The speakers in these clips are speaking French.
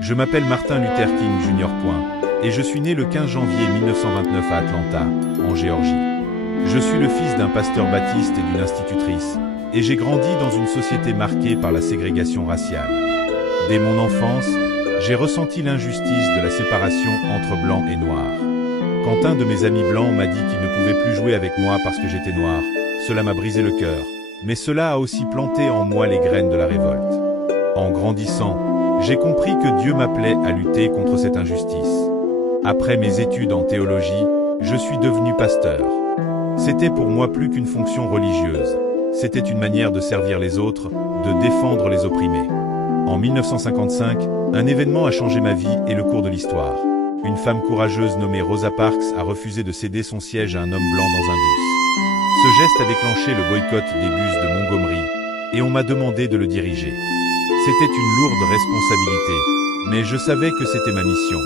Je m'appelle Martin Luther King Jr. Et je suis né le 15 janvier 1929 à Atlanta, en Géorgie. Je suis le fils d'un pasteur baptiste et d'une institutrice, et j'ai grandi dans une société marquée par la ségrégation raciale. Dès mon enfance, j'ai ressenti l'injustice de la séparation entre blancs et noirs. Quand un de mes amis blancs m'a dit qu'il ne pouvait plus jouer avec moi parce que j'étais noir, cela m'a brisé le cœur, mais cela a aussi planté en moi les graines de la révolte. En grandissant, j'ai compris que Dieu m'appelait à lutter contre cette injustice. Après mes études en théologie, je suis devenu pasteur. C'était pour moi plus qu'une fonction religieuse, c'était une manière de servir les autres, de défendre les opprimés. En 1955, un événement a changé ma vie et le cours de l'histoire. Une femme courageuse nommée Rosa Parks a refusé de céder son siège à un homme blanc dans un bus. Ce geste a déclenché le boycott des bus de Montgomery, et on m'a demandé de le diriger. C'était une lourde responsabilité, mais je savais que c'était ma mission.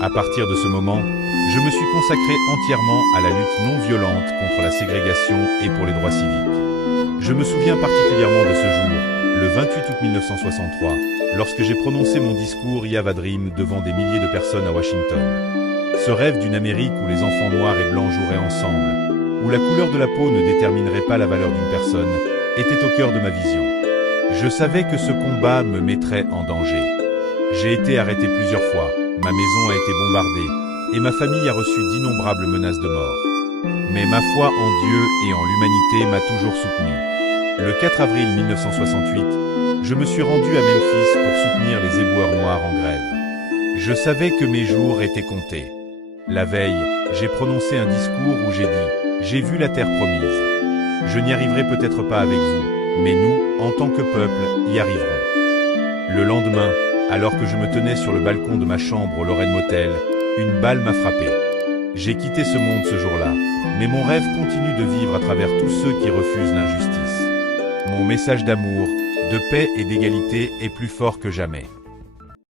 À partir de ce moment, je me suis consacré entièrement à la lutte non violente contre la ségrégation et pour les droits civiques. Je me souviens particulièrement de ce jour, le 28 août 1963, lorsque j'ai prononcé mon discours I Have a Dream devant des milliers de personnes à Washington. Ce rêve d'une Amérique où les enfants noirs et blancs joueraient ensemble, où la couleur de la peau ne déterminerait pas la valeur d'une personne, était au cœur de ma vision. Je savais que ce combat me mettrait en danger. J'ai été arrêté plusieurs fois, ma maison a été bombardée, et ma famille a reçu d'innombrables menaces de mort. Mais ma foi en Dieu et en l'humanité m'a toujours soutenu. Le 4 avril 1968, je me suis rendu à Memphis pour soutenir les éboueurs noirs en grève. Je savais que mes jours étaient comptés. La veille, j'ai prononcé un discours où j'ai dit « J'ai vu la terre promise. Je n'y arriverai peut-être pas avec vous, mais nous, en tant que peuple, y arriverons. » Le lendemain, alors que je me tenais sur le balcon de ma chambre au Lorraine Motel, une balle m'a frappé. J'ai quitté ce monde ce jour-là, mais mon rêve continue de vivre à travers tous ceux qui refusent l'injustice. Mon message d'amour, de paix et d'égalité est plus fort que jamais.